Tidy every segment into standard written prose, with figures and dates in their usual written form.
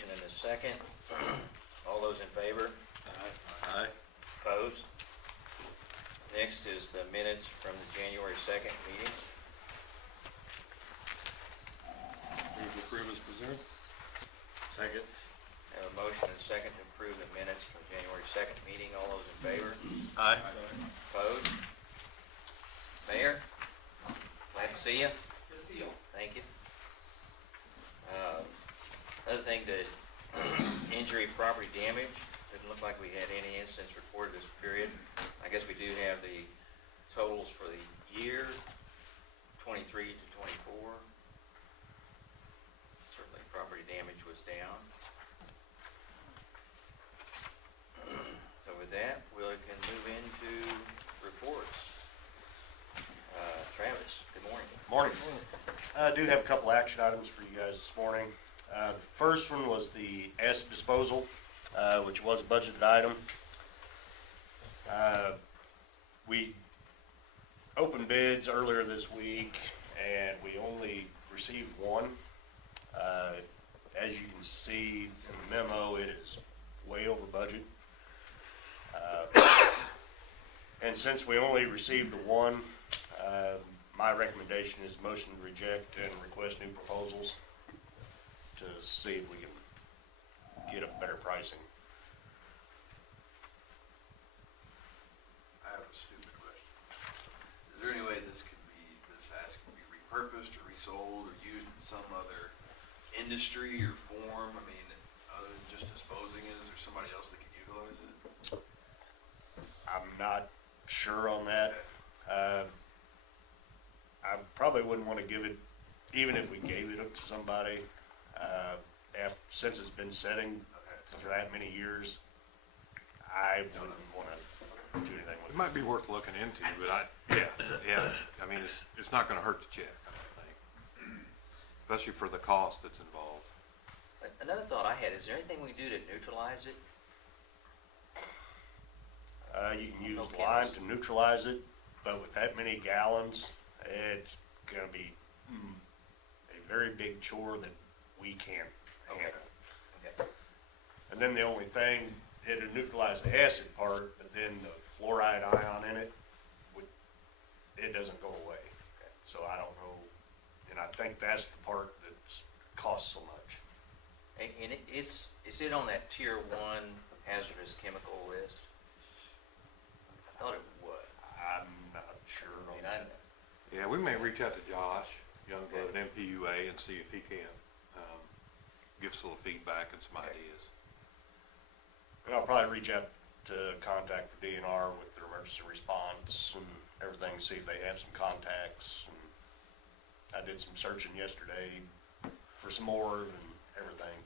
motion and a second. All those in favor? Aye. Opposed? Next is the minutes from the January 2nd meeting. Move to approve as presented. Second. Have a motion and a second to approve the minutes from January 2nd meeting. All those in favor? Aye. Opposed? Mayor? Glad to see you. Good to see you. Thank you. Other thing, the injury, property damage, didn't look like we had any incidents reported this period. I guess we do have the totals for the year, 23 to 24. Certainly property damage was down. So with that, we can move into reports. Travis, good morning. Morning. I do have a couple action items for you guys this morning. The first one was the acid disposal, which was a budgeted item. We opened bids earlier this week, and we only received one. As you can see in the memo, it is way over budget. And since we only received the one, my recommendation is motion to reject and request new proposals to see if we can get a better pricing. I have a stupid question. Is there any way this ass can be repurposed or resold or used in some other industry or form? I mean, other than just disposing it, is there somebody else that could utilize it? I'm not sure on that. I probably wouldn't want to give it, even if we gave it to somebody, since it's been sitting for that many years, I wouldn't want to do anything with It it. might be worth looking into, but yeah. I mean, it's not gonna hurt to check, I don't think. Especially for the cost that's involved. Another thought I had, is there anything we can do to neutralize it? You can use No lime chemicals. to neutralize it, but with that many gallons, it's gonna be a very big chore that we can't handle. Okay. And then the only thing, it'll neutralize the acid part, but then the fluoride ion in it, it doesn't go away. So I don't know, and I think that's the part that costs so much. And is it on that tier 1 hazardous chemical list? I thought it was. I'm not sure I on mean, that. Yeah, we may reach out to Josh Youngblood at MPUA and see if he can, give us a little feedback and some ideas. And I'll probably reach out to contact the DNR with their emergency response and everything, see if they have some contacts. And I did some searching yesterday for some more and everything.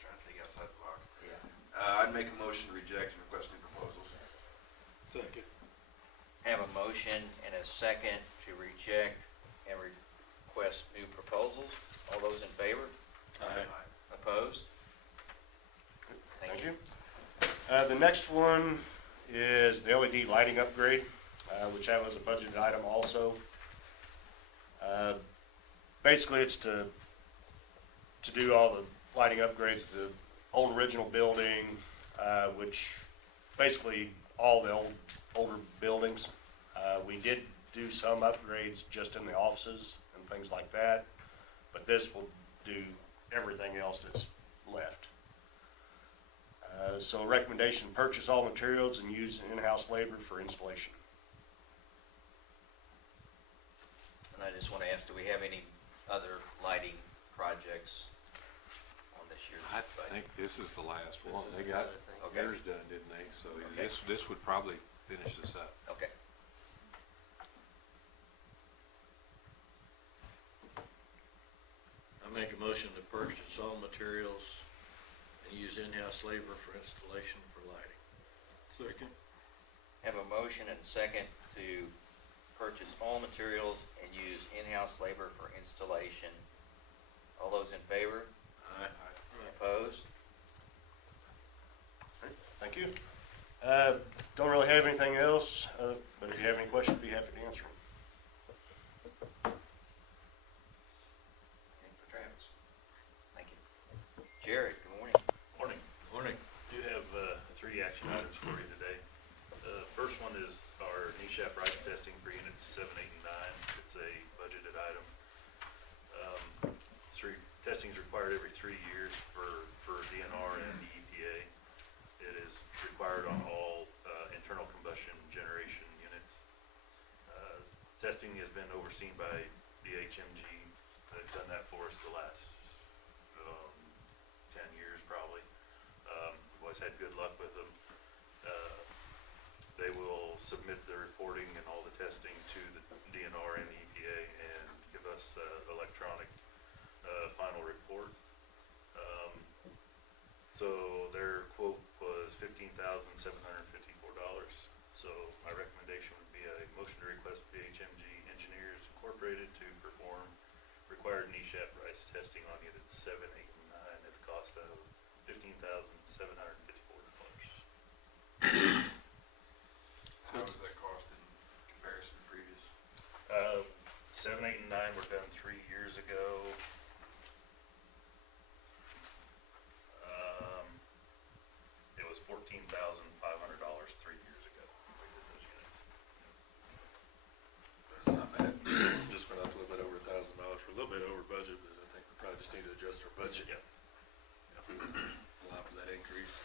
Trying to think outside the box. Yeah. I'd make a motion to reject and request new proposals. Second. Have a motion and a second to reject and request new proposals. All those in favor? Aye. Opposed? Thank you. The next one is the LED lighting upgrade, which that was a budgeted item also. Basically, it's to do all the lighting upgrades to the old original building, which basically all the older buildings. We did do some upgrades just in the offices and things like that, but this will do everything else that's left. So a recommendation, purchase all materials and use in-house labor for installation. And I just want to ask, do we have any other lighting projects on this year's I budget? think this is the last one. They got Okay. theirs done, didn't they? So Okay. this would probably finish this up. Okay. I make a motion to purchase all materials and use in-house labor for installation for lighting. Second. Have a motion and a second to purchase all materials and use in-house labor for installation. All those in favor? Aye. Opposed? Thank you. Don't really have anything else, but if you have any questions, I'd be happy to answer them. Anything for Travis? Thank you. NESHAP rice testing for units 7, 8, and 9. It's a budgeted item. Testing is required every 3 years for DNR and the EPA. It is required on all internal combustion generation units. Testing has been overseen by BHMG. They've done that for us the last 10 years probably. We've always had good luck with them. They will submit the reporting and all the testing to the DNR and the EPA and give us electronic final report. So their quote was $15,754. So my recommendation would be a motion to request BHMG Engineers Incorporated to perform required NESHAP rice testing on units 7, 8, and 9 at the cost of $15,754. How does that cost in comparison to previous? 7, 8, and 9 were done 3 years ago. It was $14,500 3 years ago. We did those units. That's not bad. Just went up a little bit over $1,000 for a little bit over budget, but I think we probably just need to adjust our budget. Yeah. Allow for that increase.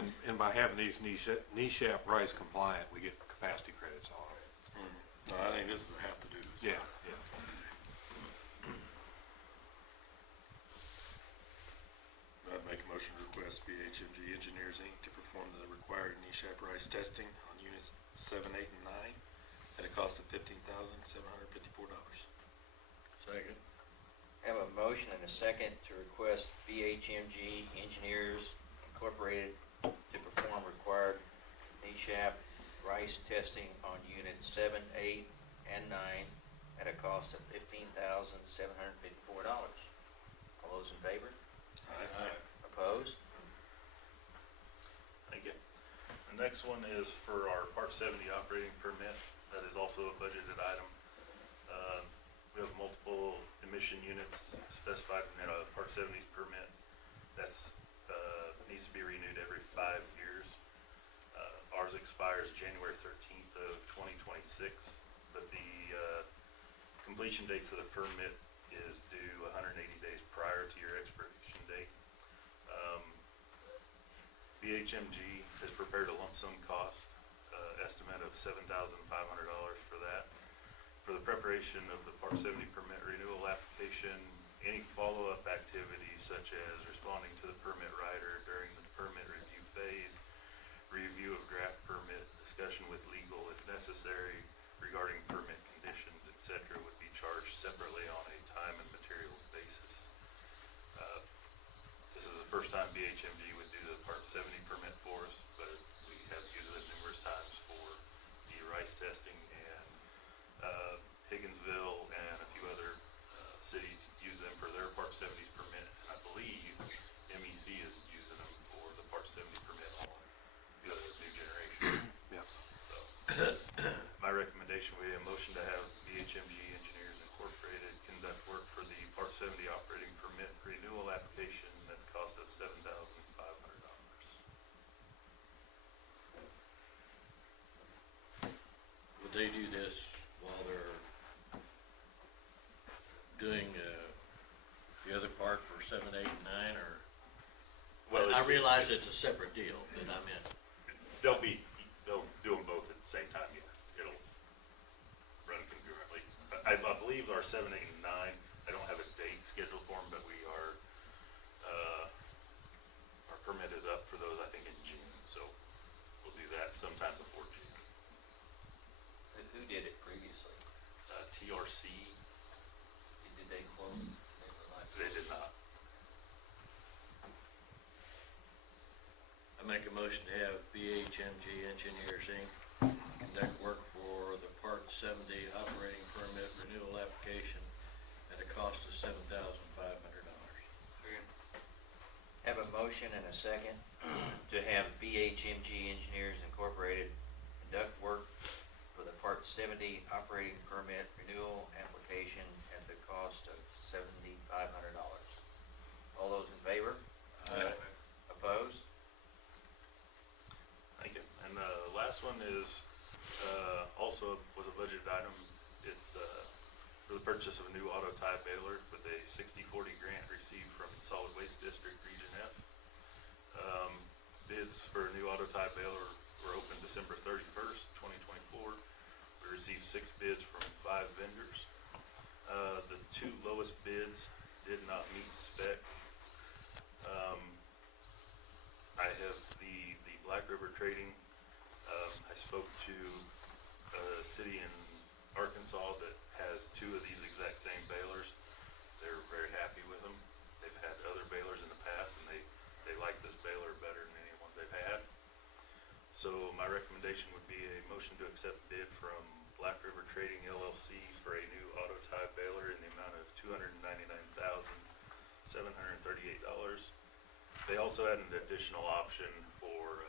And by having these NESHAP rice compliant, we get capacity credits on it. No, I think this is a have to do. Yeah. I'd make a motion to request BHMG Engineers Inc. to perform the required NESHAP rice testing on units 7, 8, and 9 at a cost of $15,754. Second. Have a motion and a second to request BHMG Engineers Incorporated to perform required NESHAP rice testing on units 7, 8, and 9 at a cost of $15,754. All those in favor? Aye. Opposed? Thank you. The next one is for our Part 70 operating permit. That is also a budgeted item. We have multiple emission units specified in a Part 70's permit. That's needs to be renewed every 5 years. Ours expires January 13th of 2026, but the completion date for the permit is due 180 days prior to your expiration date. BHMG has prepared a lump sum cost estimate of $7,500 for that. For the preparation of the Part 70 permit renewal application, any follow-up activities such as responding to the permit writer during the permit review phase, review of draft permit, discussion with legal if necessary regarding permit conditions, etc., would be charged separately on a time and materials basis. This is the first time BHMG would do the Part 70 permit for us, but we have used it numerous times for the rice testing, and Higginsville and a few other cities use them for their Part 70 permit, and I believe MEC is using them for the Part 70 permit on the other new generation. Yeah. So, my recommendation would be a motion to have BHMG Engineers Incorporated conduct work for the Part 70 operating permit renewal application at the cost of $7,500. Would they do this while they're doing, the other part for 7, 8, and 9, or? Well, I it's- realize it's a separate deal, but I meant, They'll do them both at the same time, yeah. It'll run concurrently. I believe our 7, 8, and 9, I don't have a date scheduled for them, but we are, our permit is up for those, I think, in June, so we'll do that sometime before June. Who did it previously? TRC, Did they quote? they did not. I make a motion to have BHMG Engineers Inc. conduct work for the Part 70 operating permit renewal application at a cost of $7,500. Have a motion and a second to have BHMG Engineers Incorporated conduct work for the Part 70 operating permit renewal application at the cost of $7,500. All those in favor? Aye. Opposed? Thank you. And the last one is also also was a budget item. It's, for the purchase of a new auto tie baler with a 60/40 grant received from Solid Waste District Region F. Bids for a new auto tie baler were open December 31st, 2024. We received 6 bids from 5 vendors. The 2 lowest bids did not meet spec. I have the Black River Trading. I spoke to a city in Arkansas that has 2 of these exact same balers. They're very happy with them. They've had other balers in the past, and they like this baler better than any ones they've had. So my recommendation would be a motion to accept bid from Black River Trading LLC for a new auto tie baler in the amount of $299,738. They also had an additional option for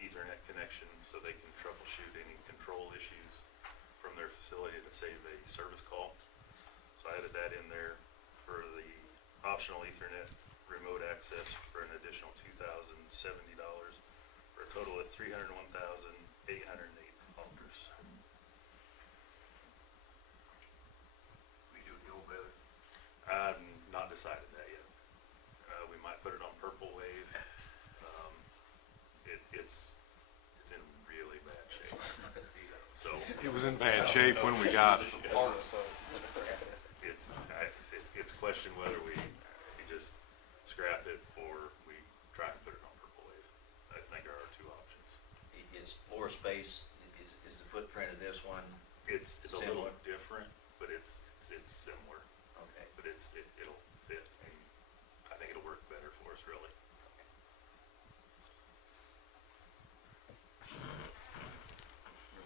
Ethernet connection, so they can troubleshoot any control issues from their facility to save a service call. So I added that in there for the optional Ethernet remote access for an additional $2,070 for a total of $301,808. We do a dual baler. I'm not decided that yet. We might put it on Purple Wave. It's in really bad shape. So It was in bad shape when we got it. it's a question whether we just scrap it or we try and put it on Purple Wave. I think are our 2 options. Is floor space, is the footprint of this one, It's a little Similar. different, but it's similar. okay, But it'll fit, and I think it'll work better for us, really.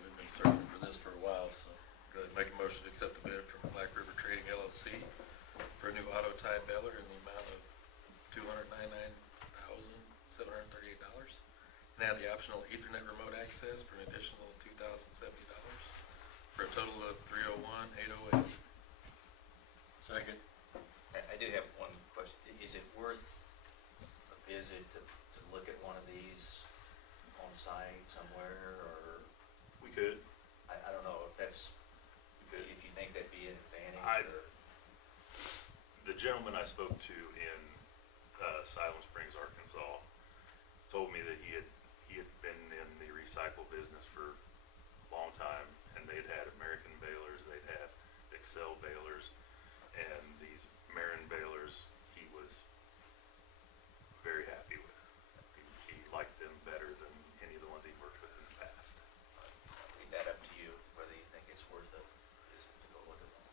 We've been searching for this for a while, so go ahead and make a motion to accept the bid from Black River Trading LLC for a new auto tie baler in the amount of $299,738. And add the optional Ethernet remote access for an additional $2,070 for a total of $301,808. Second. I do have one question. Is it worth a visit to look at one of these on site somewhere, or, We could. I don't know if that's, We could. if you think that'd be an advantage, I- or, The gentleman I spoke to in Silent Springs, Arkansas, told me that he had been in the recycle business for a long time, and they'd had American balers, they'd had Excel balers, and these Marin balers he was very happy with. He liked them better than any of the ones he'd worked with in the past. I'll leave that up to you, whether you think it's worth a visit to go look at one.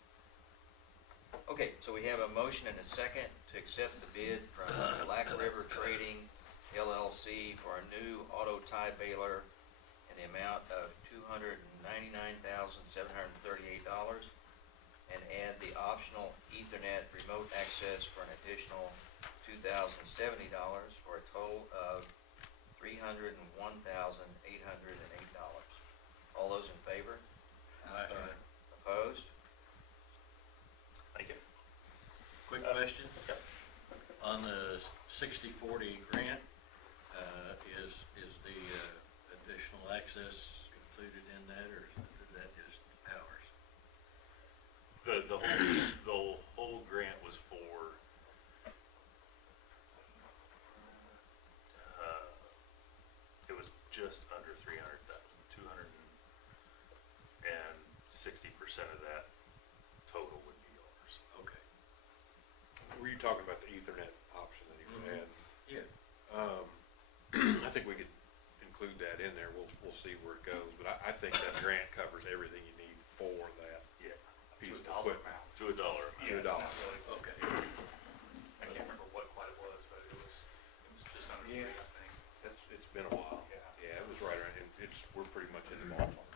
Okay, so we have a motion and a second to accept the bid from Black River Trading LLC for a new auto tie baler in the amount of $299,738, and add the optional Ethernet remote access for an additional $2,070 for a total of $301,808. All those in favor? Opposed? Thank you. Quick question. On the 60/40 grant, is the additional access included in that, or is that just ours? The whole grant was for, it was just under 300,000, 260% of that total would be ours. Okay. Were you talking about the Ethernet option that you had? Yeah. I think we could include that in there. We'll see where it goes, but I think that grant covers everything you need for that Yeah. piece of equipment. To a dollar. To a dollar. Okay. I can't remember what quite it was, but it was just under 3, I think. It's been a while. Yeah. Yeah, it was right around, we're pretty much in the ballpark.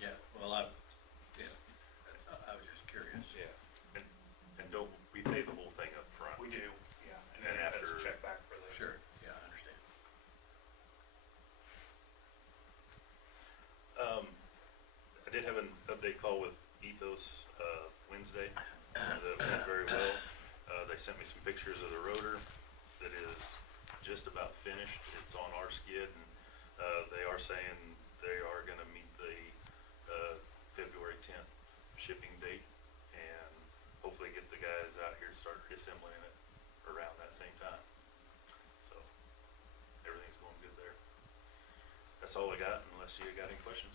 Yeah, well, I was just curious. Yeah. And don't, we pay the whole thing up front. We do, yeah, and And then after after- check back for the. Sure, yeah, I understand. I did have an update call with Ethos, Wednesday, that went very well. They sent me some pictures of the rotor that is just about finished. It's on our skid, and, they are saying they are gonna meet the, shipping date and hopefully get the guys out here to start assembling it around that same time. So everything's going good there. That's all I got, unless you got any questions.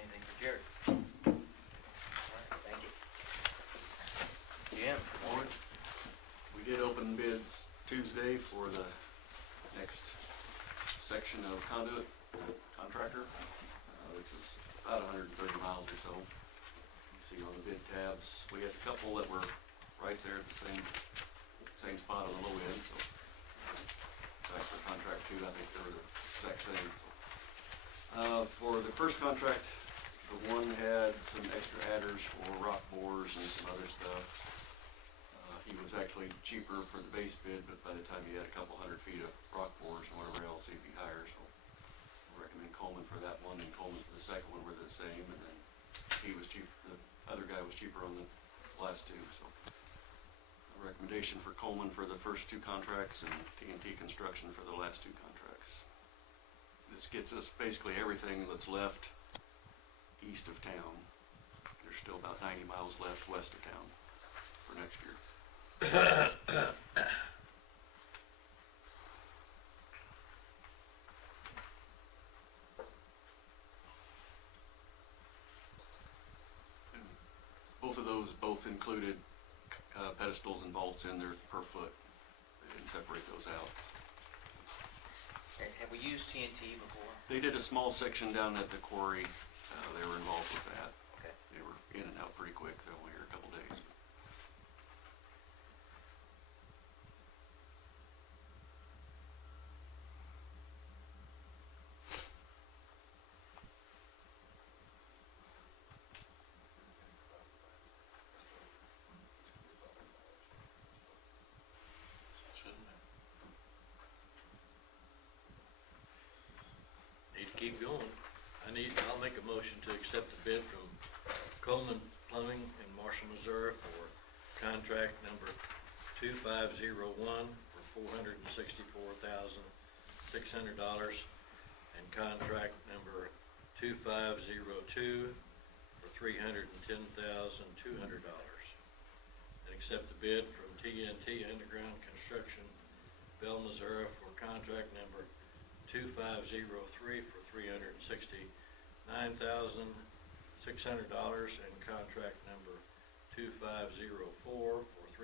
Anything for Jared? All right, thank you. Jim, good morning. We did open bids Tuesday for the next section of conduit contractor. This is about 130 miles or so. You see on the bid tabs, we had a couple that were right there at the same spot on the low end, so. In fact, for contract 2, I think they were the exact same. For the first contract, the one had some extra adders for rock bores and some other stuff. He was actually cheaper for the base bid, but by the time he had a couple hundred feet of rock bores and whatever else, he'd be higher, so I recommend Coleman for that one, and Coleman for the second one were the same, and then he was cheap, the other guy was cheaper on the last two, so. A recommendation for Coleman for the first 2 contracts and TNT Construction for the last 2 contracts. This gets us basically everything that's left east of town. There's still about 90 miles left west of town for next year. And both of those included pedestals and vaults in there per foot. They didn't separate those out. Have we used TNT before? They did a small section down at the quarry. They were involved with that. Okay. They were in and out pretty quick. They were only here a couple days. Need to keep going. I'll make a motion to accept the bid from Coleman Plumbing in Marshall, Missouri for contract number 2501 for $464,600 and contract number 2502 for $310,200. And accept the bid from TNT Underground Construction, Bell, Missouri for contract number 2503 for $369,600 and contract number 2504 for $305,800.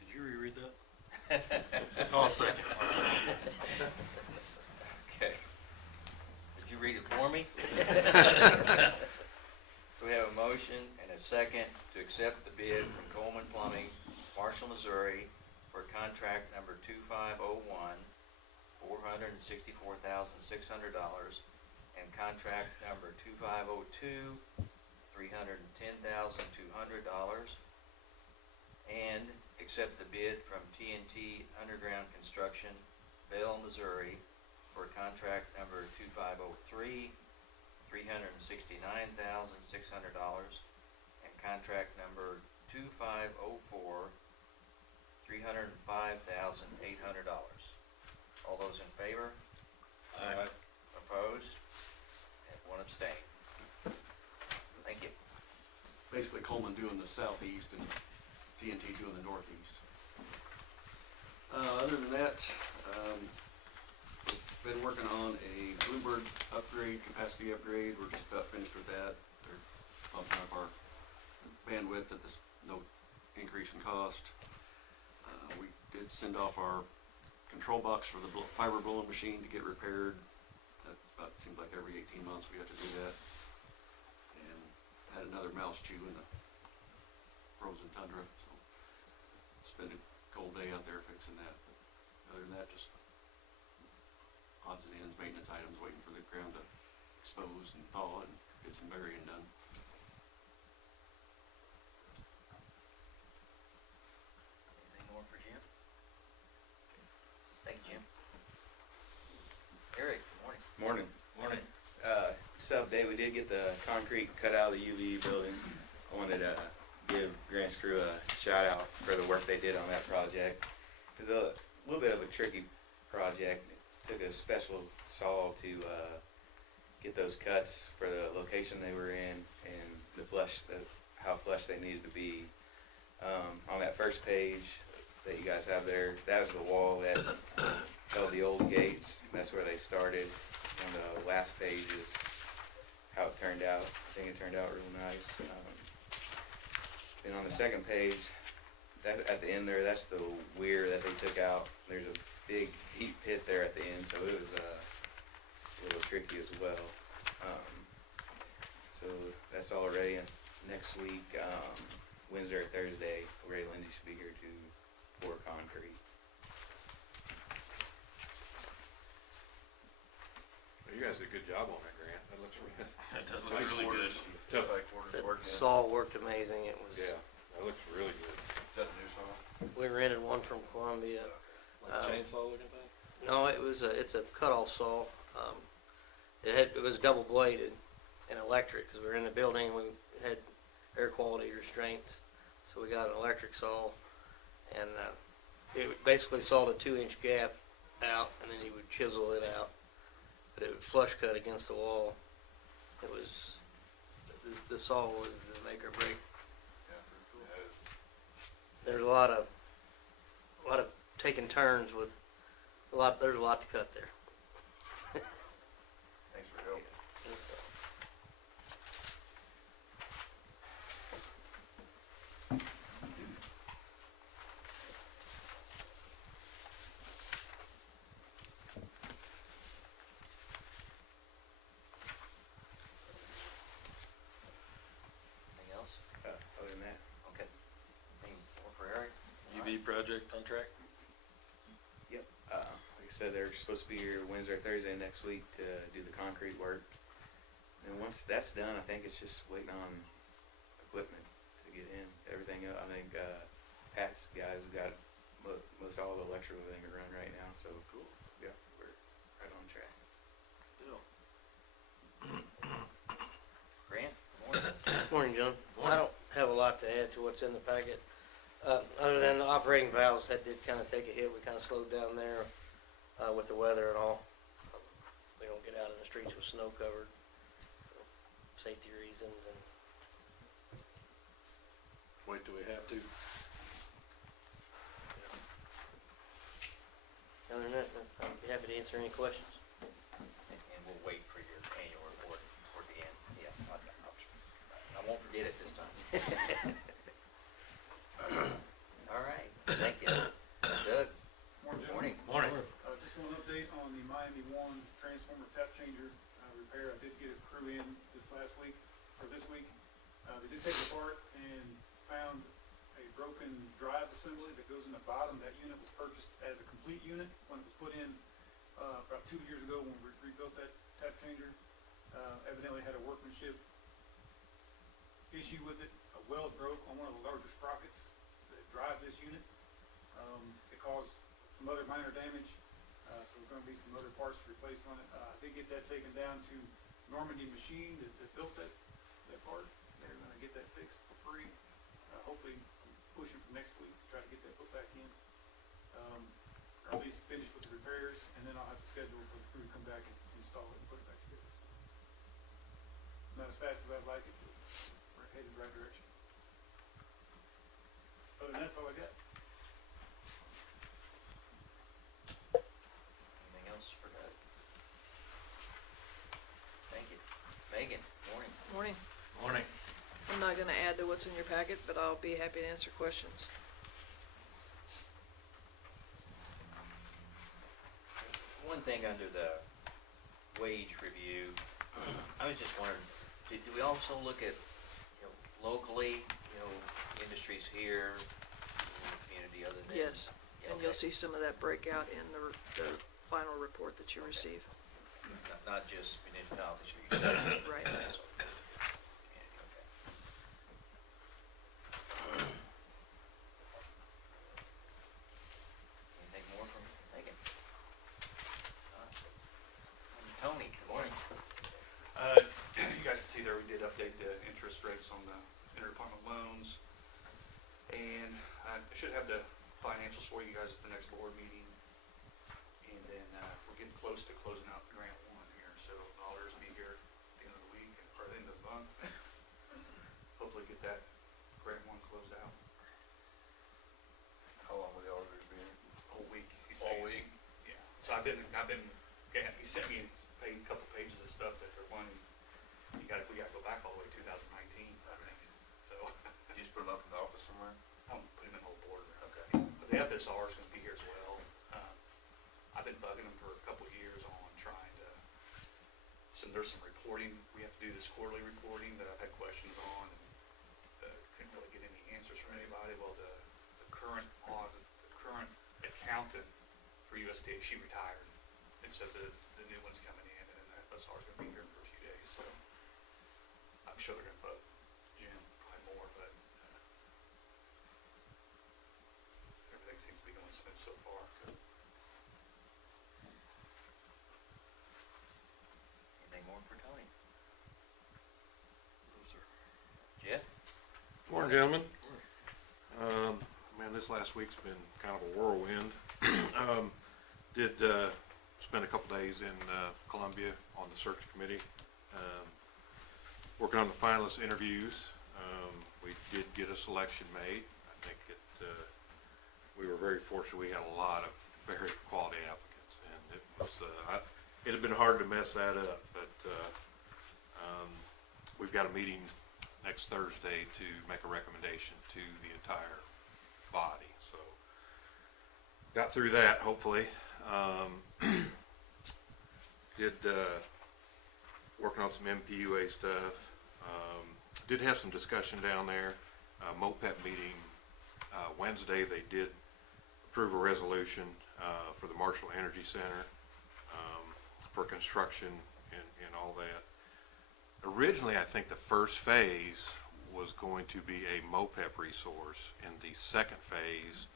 Did you reread that? I'll second. Okay. Did you read it for me? So we have a motion and a second to accept the bid from Coleman Plumbing, Marshall, Missouri, for contract number 2501, $464,600, and contract number 2502, $310,200, and accept the bid from TNT Underground Construction, Bell, Missouri, for contract number 2503, $369,600, and contract number 2504, $305,800. All those in favor? Aye. Opposed? And 1 abstain. Thank you. Basically Coleman doing the southeast and TNT doing the northeast. Other than that, been working on a Bluebird upgrade, capacity upgrade. We're just about finished with that. They're bumping up our bandwidth at this no increase in cost. We did send off our control box for the fiber blowing machine to get repaired. That about seems like every 18 months we have to do that. And had another mouse chew in the frozen tundra, so spent a cold day out there fixing that. But other than that, just odds and ends, maintenance items, waiting for the ground to expose and thaw and get some burying done. Anything more for Jim? Thank you, Jim. Eric, good morning. Morning. Morning. Just update, we did get the concrete cut out of the UV building. I wanted to give Grant's crew a shout out for the work they did on that project. It was a little bit of a tricky project. took a special saw to, get those cuts for the location they were in and how flush they needed to be. On that first page that you guys have there, that was the wall that held the old gates. That's where they started. And the last page is how it turned out. I think it turned out real nice. Then on the second page, that at the end there, that's the weir that they took out. There's a big deep pit there at the end, so it was a little tricky as well. So that's all ready. And next week, Wednesday or Thursday, Ray Lindsay should be here to pour concrete. Well, you guys did a good job on that grant. That looks really, That does look really good. tough. Work, yeah. Saw worked amazing. It was, Yeah, that looks really good. Is that the new song? we rented one from Columbia. Chainsaw looking thing? No, it's a cut-off saw. It was double bladed and electric, because we were in the building, we had air quality restraints. So we got an electric saw, and it basically sawed a 2-inch gap out, and then you would chisel it out. But it would flush cut against the wall. It was, the saw was the make or break. Yeah, pretty cool. Yeah, it's- There's a lot of taking turns with there's a lot to cut there. Thanks for helping. Anything else? Other than that, Okay. Anything more for Eric? UV project on track? yep. Like I said, they're supposed to be here Wednesday or Thursday next week to do the concrete work. And once that's done, I think it's just waiting on equipment to get in. Everything else, I think, Pat's guys have got most all the electrical thing to run right now, so cool. Yeah, we're right on track. Grant? Morning. Morning, John. I don't have a lot to add to what's in the packet. Other than the operating valves did kind of take a hit. We kind of slowed down there with the weather and all. We don't get out in the streets with snow covered, for safety reasons. And Wait till we have to. other than that, I'd be happy to answer any questions. And we'll wait for your annual report toward the end. Yeah, I won't forget it this time. All right, thank you. Doug? Morning, gentlemen. Morning. Just one update on the Miami One transformer tap changer repair. I did get a crew in this week. They did take it apart and found a broken drive assembly that goes in the bottom. That unit was purchased as a complete unit when it was put in about 2 years ago when we rebuilt that tap changer. Evidently had a workmanship issue with it. A weld broke on one of the larger sprockets that drive this unit. It caused some other minor damage, so there's going to be some other parts to replace on it. I did get that taken down to Normandy Machine that built that part. They're going to get that fixed for free. Hopefully, I'm pushing for next week to try to get that put back in, or at least finish with the repairs, and then I'll have to schedule for the crew to come back and install it and put it back together. Not as fast as I'd like it, but we're headed in the right direction. Other than that, that's all I got. Anything else for Doug? Thank you. Megan, morning. Morning. Morning. I'm not gonna add to what's in your packet, but I'll be happy to answer questions. One thing under the wage review, I was just wondering, do we also look at, locally, industries here, in the community other than? Yes, Yeah, and you'll okay. see some of that breakout in the final report that you receive. Not just municipalities, or Right. also community, okay. Anything more from Megan? Tony, good morning. You guys can see there, we did update the interest rates on the interdepartment loans. And I should have the financials for you guys at the next board meeting. And then, we're getting close to closing out grant one here, so the auditors will be here at the end of the week, or the end of the month. Hopefully get that grant one closed out. How long will the auditors be here? Whole week, he's All saying. week? Yeah, so I've been, yeah, he sent me a couple pages of stuff that they're wanting. We gotta go back all the way to 2019, I think, so. You just put them up in the office somewhere? I'm putting them in the whole board. Okay. But the FSR is gonna be here as well. I've been bugging them for a couple of years on trying to, there's some reporting, we have to do this quarterly reporting that I've had questions on, and couldn't really get any answers from anybody. Well, the current accountant for USDA, she retired, and so the new one's coming in, and the FSR is gonna be here for a few days, so I'm sure they're gonna bug Jim probably more, but everything seems to be going smooth so far. Anything more for Tony? No, sir. Jeff? Morning, gentlemen. Man, this last week's been kind of a whirlwind. Did spend a couple days in Columbia on the search committee, working on the finalist interviews. We did get a selection made. I think we were very fortunate. We had a lot of very quality applicants, and it was it had been hard to mess that up. But we've got a meeting next Thursday to make a recommendation to the entire body. So got through that, hopefully. Did working on some MPUA stuff. Did have some discussion down there. MOPEP meeting Wednesday. They did approve a resolution for the Marshall Energy Center for construction and all that. Originally, I think the first phase was going to be a MOPEP resource, and the second phase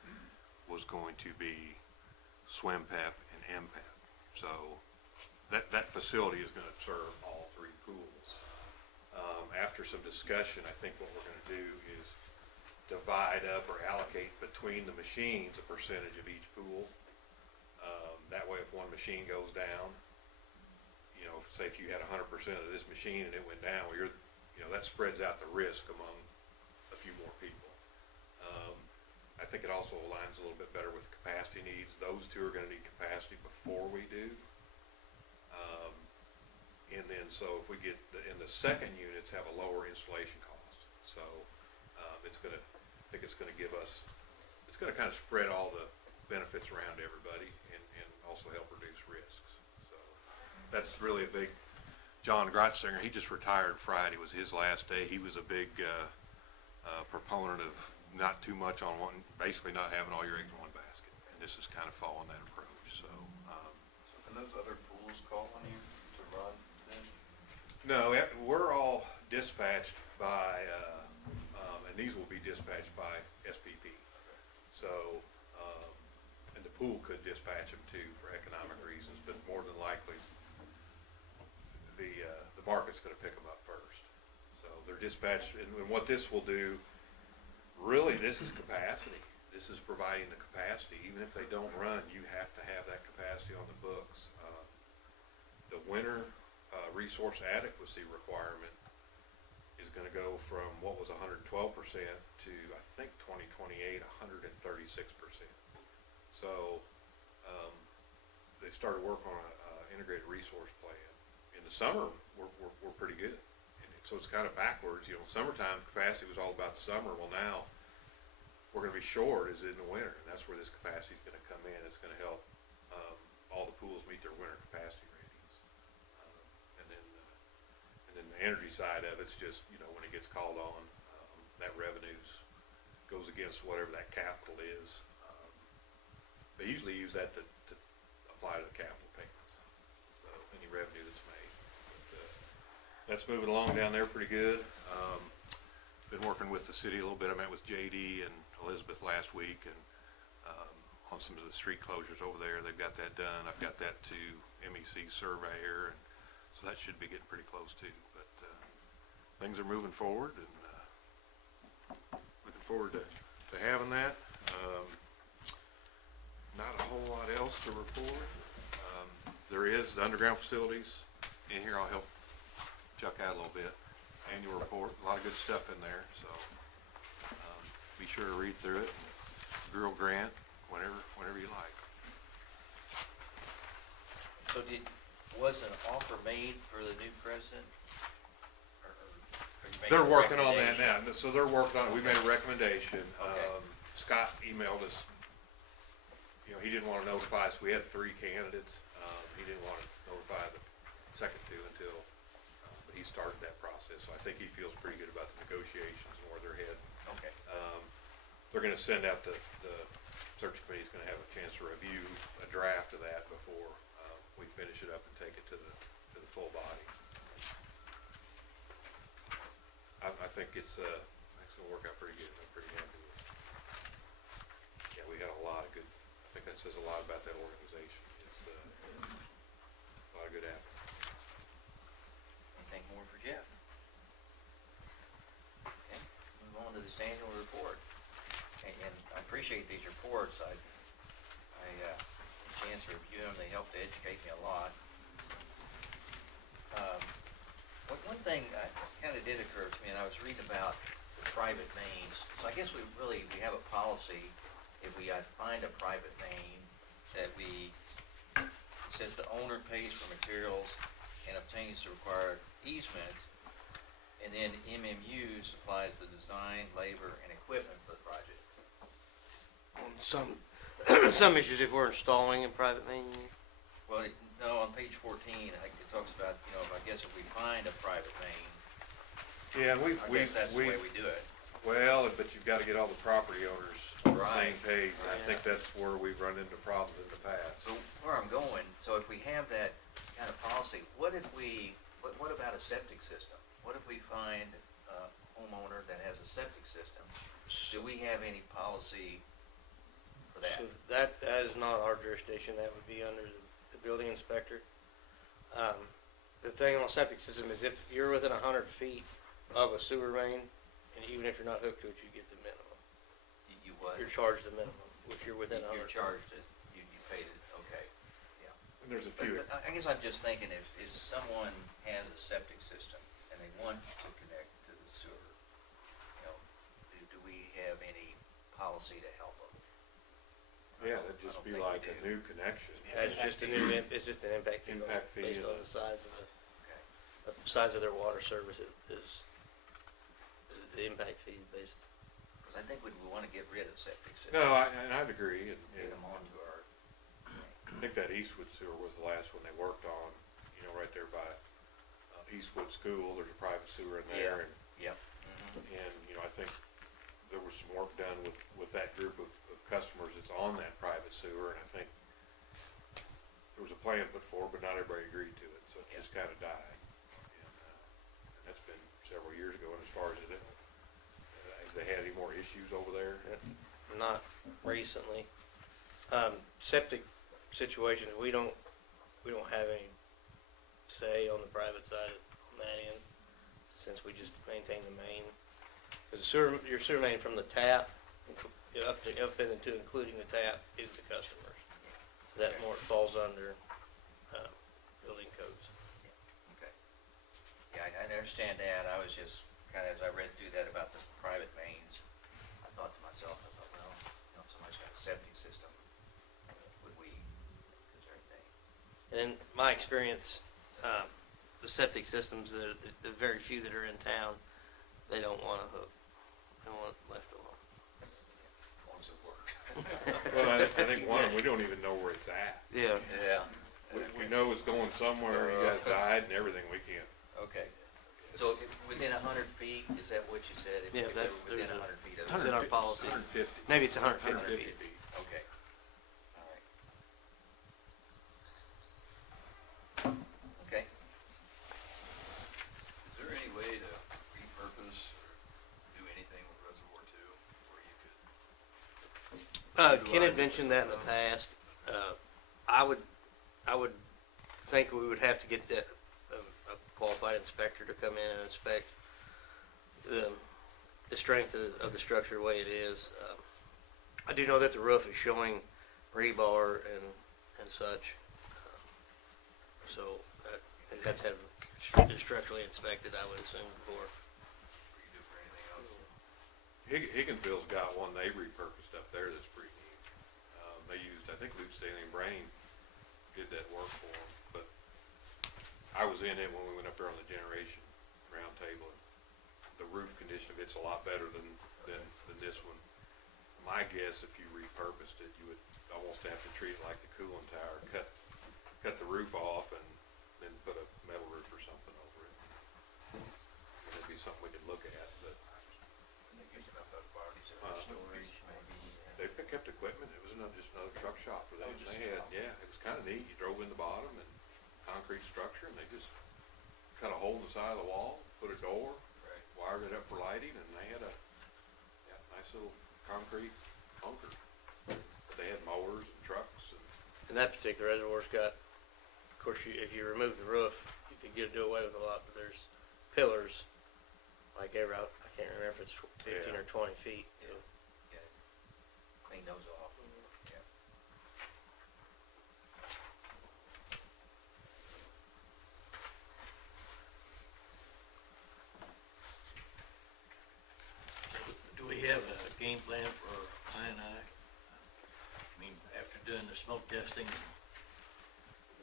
was going to be SWIMPEP and MPEP. So that facility is going to serve all three pools. After some discussion, I think what we're going to do is divide up or allocate between the machines a percentage of each pool. That way, if one machine goes down, you know, say if you had 100% of this machine and it went down, well, that spreads out the risk among a few more people. I think it also aligns a little bit better with capacity needs. Those two are going to need capacity before we do. And then, so if we get, in the second units have a lower installation cost. So it's going to, I think it's going to give us, it's going to kind of spread all the benefits around everybody and also help reduce risks. So that's really a big, John Grotzinger, he just retired Friday, was his last day. He was a big proponent of not too much on one, basically not having all your eggs in one basket. And this is kind of following that approach. So, And those other pools calling you to run then? no, we're all dispatched by, and these will be dispatched by SPP. So, and the pool could dispatch them too for economic reasons, but more than likely, the market's going to pick them up first. So they're dispatched, and what this will do, really, this is capacity. This is providing the capacity. Even if they don't run, you have to have that capacity on the books. The winter resource adequacy requirement is going to go from what was 112% to, I think, 2028, 136%. So they started work on an integrated resource plan. In the summer, we're pretty good. And so it's kind of backwards. You know, summertime capacity was all about the summer. Well, now we're going to be short is in the winter, and that's where this capacity is going to come in. It's going to help all the pools meet their winter capacity ratings. And then the energy side of it's just, you know, when it gets called on, that revenues goes against whatever that capital is. They usually use that to apply to the capital payments. So any revenue that's made. But, that's moving along down there pretty good. Been working with the city a little bit. I met with JD and Elizabeth last week and on some of the street closures over there. They've got that done. I've got that to MEC surveyor, and so that should be getting pretty close too. But things are moving forward, and looking forward to having that. Not a whole lot else to report. there is the underground facilities in here. I'll help Chuck out a little bit. Annual report, a lot of good stuff in there, so, be sure to read through it. Girl Grant, whenever you like. So was an offer made for the new president? Or are you making They're a working on that recommendation? now, so they're working on it, we made a recommendation. Okay. Scott emailed us, you know, he didn't wanna notify us, we had 3 candidates, he didn't wanna notify the second 2 until, but he started that process, so I think he feels pretty good about the negotiations and where they're headed. Okay. They're gonna send out the search committee's gonna have a chance to review a draft of that before, we finish it up and take it to the full body. I think it's gonna work out pretty good. I'm pretty happy with it. Yeah, we got a lot of good, I think that says a lot about that organization. It's, a lot of good applicants. Anything more for Jeff? Okay, move on to this annual report. And I appreciate these reports. I had a chance to review them. They helped educate me a lot. One thing kind of did occur to me, and I was reading about the private mains. So I guess we have a policy, if we find a private main, that since the owner pays for materials and obtains the required easement, and then MMU supplies the design, labor, and equipment for the project. On some issues, if we're installing a private main, Well, no, on page 14, it talks about, I guess if we find a private main, Yeah, and I guess that's the way we do it. well, but you've gotta get all the property owners on the same Right. page. And I think that's where we've run into problems in the past. So where I'm going, so if we have that kind of policy, what about a septic system? What if we find a homeowner that has a septic system? Do we have any policy for that? so that is not our jurisdiction, that would be under the building inspector. The thing on a septic system is if you're within 100 feet of a sewer main, and even if you're not hooked to it, you get the minimum. You what? You're charged the minimum if you're within 100 You're feet. charged, you paid it, okay. And there's a few. But I guess I'm just thinking if someone has a septic system and they want to connect to the sewer, do we have any policy to help them? Yeah, it'd just be like a new connection. Yeah, it's just an impact fee. Impact fee, Based on the size Okay. of the size of their water service is the impact fee based. Because I think we want to get rid of septic systems. No, I'd agree, and Get them onto our, I think that Eastwood sewer was the last one they worked on, right there by Eastwood School, there's a private sewer in there, yep. and, I think there was some work done with that group of customers that's on that private sewer, and I think there was a plan put forward, but not everybody agreed to it, so it just kinda died. And that's been several years ago, and as far as have they had any more issues over there? Not recently. Septic situation, we don't have any say on the private side on that end, since we just maintain the main. Because your sewer main from the tap up into including the tap is the customers. That more falls under building codes. Okay. Yeah, I understand that. I was just as I read through that about the private mains, I thought to myself, well, if somebody's got a septic system, would we, is there anything? And in my experience, the septic systems, the very few that are in town, they don't want to hook. They want it left alone. As long as it works. Well, I think one of them, we don't even know where it's at. Yeah. Yeah. We know it's going somewhere, you guys died and everything, we can't. Okay. So within 100 feet, is that what you said? If Yeah, they that- were within there's 100 feet of It's in our policy. 150. Maybe it's 150 150 feet. feet. Okay. All right. Okay. Is there any way to repurpose or do anything with Reservoir Two where you could? Ken had mentioned that in the past. I would think we would have to get a qualified inspector to come in and inspect the strength of the structure the way it is. I do know that the roof is showing rebar and such. So, it'd have to have it structurally inspected, I would assume, before. What do you do for anything else? Higginville's got one they repurposed up there that's pretty neat. They used, I think Luke Staley and Brain did that work for them, but I was in it when we went up there on the generation roundtable. The roof condition of it's a lot better than this one. My guess, if you repurposed it, you would almost have to treat it like the cooling tower, cut the roof off and then put a metal roof or something over it. It'd be something we could look at, but they kept equipment. It was just another truck shop for them. They had, yeah, it was kind of neat. You drove in the bottom and concrete structure, and they just cut a hole in the side of the wall, put a door, wired it up for lighting, and they had a nice little concrete bunker. But they had mowers and trucks and. And that particular reservoir's got, of course, if you remove the roof, you could do away with a lot, but there's pillars, like I can't remember if it's 15 or 20 feet. So. Yeah. Clean those off. Yeah. Do we have a game plan for I&I? I mean, after doing the smoke testing,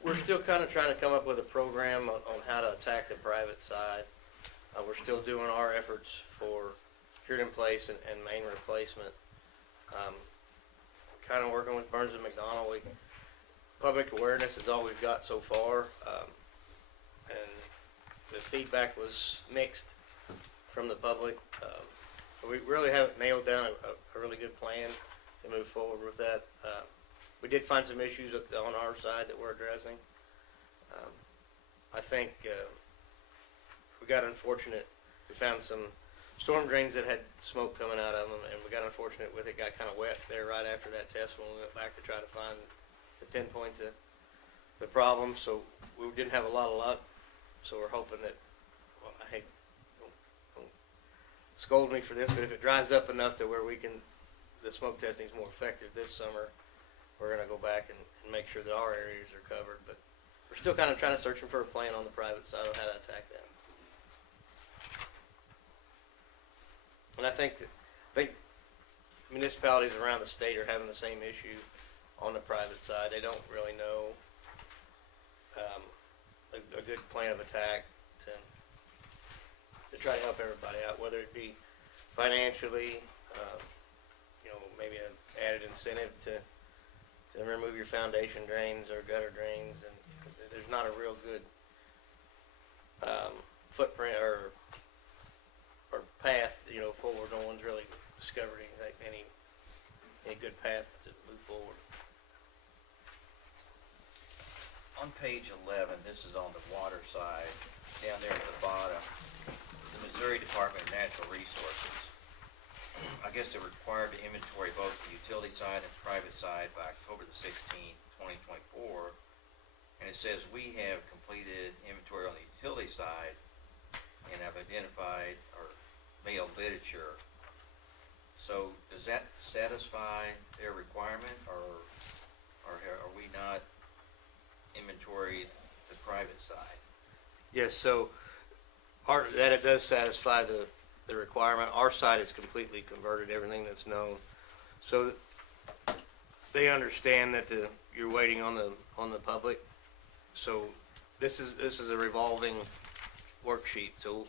We're still kind of trying to come up with a program on how to attack the private side. We're still doing our efforts for cured in place and main replacement. Kind of working with Burns and McDonald. Public awareness is all we've got so far, and the feedback was mixed from the public. We really haven't nailed down a really good plan to move forward with that. We did find some issues on our side that we're addressing. I think we got unfortunate. We found some storm drains that had smoke coming out of them, and we got unfortunate with it. Got kind of wet there right after that test when we went back to try to pinpoint the problem. So we didn't have a lot of luck. So we're hoping that, well, I hate, don't scold me for this, but if it dries up enough to where the smoke testing is more effective this summer, we're going to go back and make sure that our areas are covered. But we're still kind of trying to searching for a plan on the private side of how to attack that. And I think municipalities around the state are having the same issue on the private side. They don't really know a good plan of attack to try to help everybody out, whether it be financially, maybe an added incentive to remove your foundation drains or gutter drains, and there's not a real good footprint or path, forward. No one's really discovered any good path to move forward. On page 11, this is on the water side, down there at the bottom, the Missouri Department of Natural Resources. I guess they're required to inventory both the utility side and private side by October the 16th, 2024. And it says we have completed inventory on the utility side and have identified or mailed literature. So does that satisfy their requirement, or are we not inventoried the private side? Yes, so that it does satisfy the requirement. Our side is completely converted, everything that's known. So they understand that you're waiting on the public. So this is a revolving worksheet. So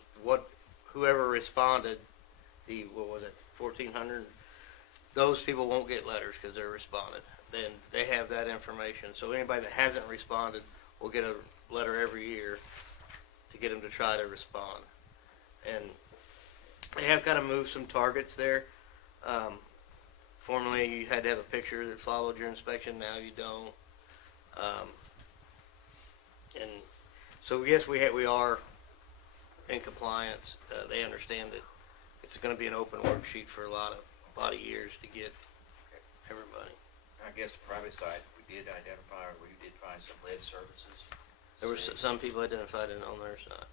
whoever responded, what was it, 1,400? Those people won't get letters because they're responded. Then they have that information. So anybody that hasn't responded will get a letter every year to get them to try to respond. And they have kind of moved some targets there. Formerly, you had to have a picture that followed your inspection. Now you don't. And so yes, we are in compliance. They understand that it's going to be an open worksheet for a lot of years to get everybody. I guess the private side, we did identify, or we did find some lead services. There were some people identified on their side.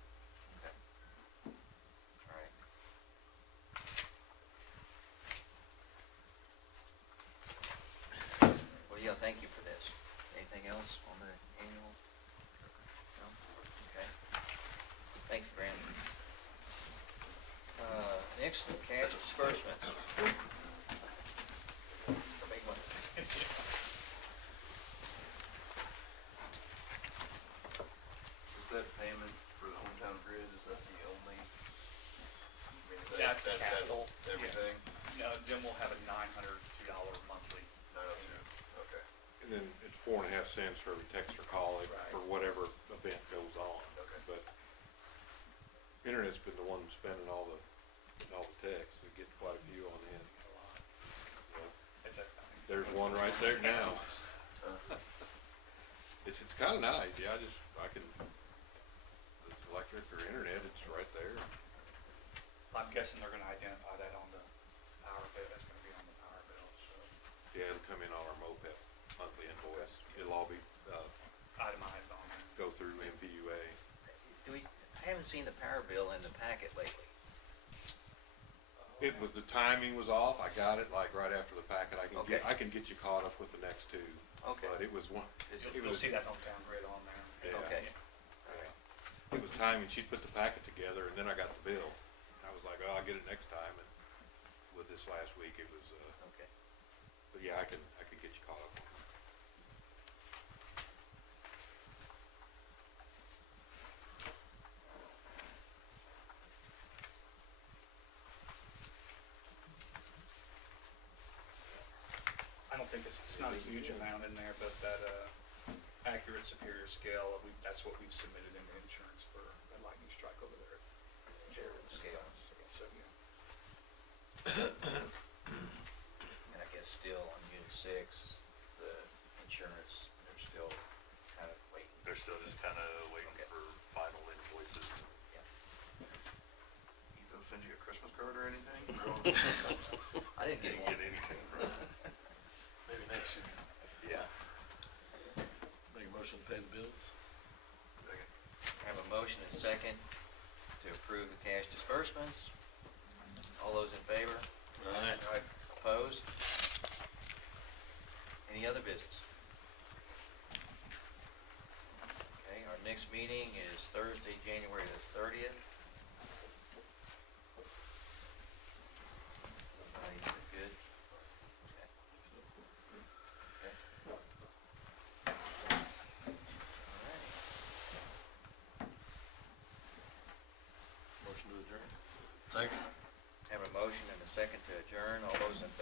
Okay. All right. Well, yeah, thank you for this. Anything else on the annual? Next, cash disbursements. Big one. Is that payment for the hometown grid, is that the only? I mean, is That's the capital. That's everything? Then we'll have a $902 monthly. Okay. And then it's 4.5 cents for every text or call Right. for whatever event goes on. Okay. But internet's been the one spending all the texts, we get quite a few on in. You know, there's one right there now. It's kinda nice, yeah, I can, it's electric or internet, it's right there. I'm guessing they're gonna identify that on the power bill, that's gonna be on the power bill, so Yeah, it'll come in on our MOPEP monthly invoice. It'll all be, itemized on there. go through MPUA. I haven't seen the power bill in the packet lately. It was, the timing was off, I got it like right after the packet, Okay. I can get you caught up with the next two. Okay. But it was one, You'll see that hometown grid on there. Yeah. Okay. it was timing, she'd put the packet together and then I got the bill. I was like, oh, I'll get it next time, and with this last week, it was, Okay. but yeah, I can get you caught up on it. I don't think it's not a huge amount in there, but that, accurate superior scale, that's what we've submitted in the insurance for that lightning strike over there. Scale. So, yeah. And I guess still on Unit 6, the insurance, they're still kind of waiting. They're still just kinda waiting Okay. for final invoices. Yeah. You go send you a Christmas card or anything? I didn't get Didn't one. get anything from them. Maybe next year. Yeah. Make a motion to pay the bills? Second. I have a motion and second to approve the cash disbursements. All those in favor? Aye. Opposed? Any other business? Okay, our next meeting is Thursday, January the 30th. Everybody good? Okay. Okay. All righty. Motion to adjourn? Second. Have a motion and a second to adjourn. All those in